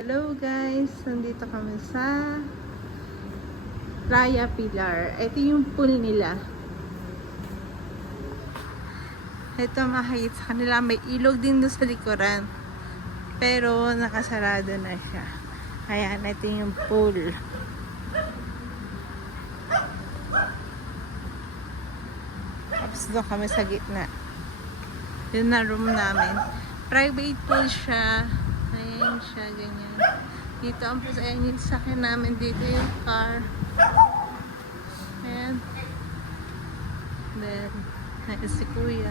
Hello guys, nandito kami sa Playa Pilar. Ito yung pool nila. Ito makikita sa kanila, may ilog din doon sa likuran. Pero nakasarado na siya. Ayan, ito yung pool. Tapos doon kami sa gitna. Yun na room namin. Private pool siya. Ayan siya, ganyan. Dito ang plus, ayan yung sakin namin. Dito yung car. Ayan. Then, ayan si kuya.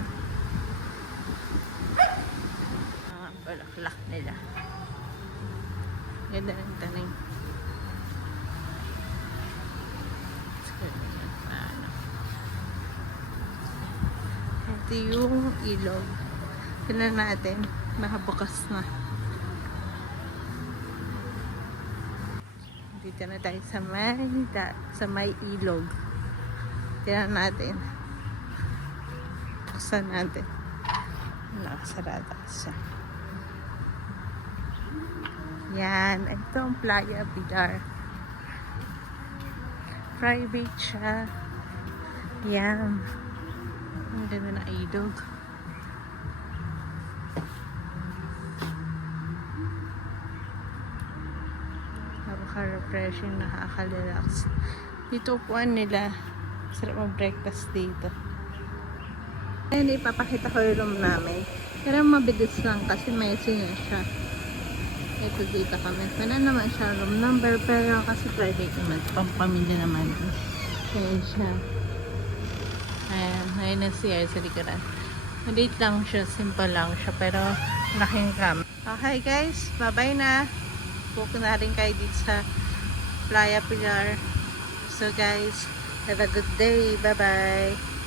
Ang balaklak nila. Ganda ng taning. Ito yung ilog. Tignan natin. Makabukas na. Dito na tayo sa may ilog. Tignan natin. Buksan natin. Nakasarada siya. Yan. Ito ang Playa Pilar. Private siya. Yan. Ang ganda na ilog. Napaka-refreshing, nakaka-relax. Dito upuan nila. Sarap mag-breakfast dito. Ayan, ipapakita ko yung room namin. Pero mabilis lang kasi may sinya siya. Ito dito kami. Wala naman siya room number pero kasi private naman. Pampamilya naman. Ayan siya. Ayan. Ayan na siya sa likuran. Maliit lang siya. Simple lang siya. Pero malaking kami. Okay guys. Bye-bye na. Book na rin kayo dito sa Playa Pilar. So guys, have a good day. Bye-bye.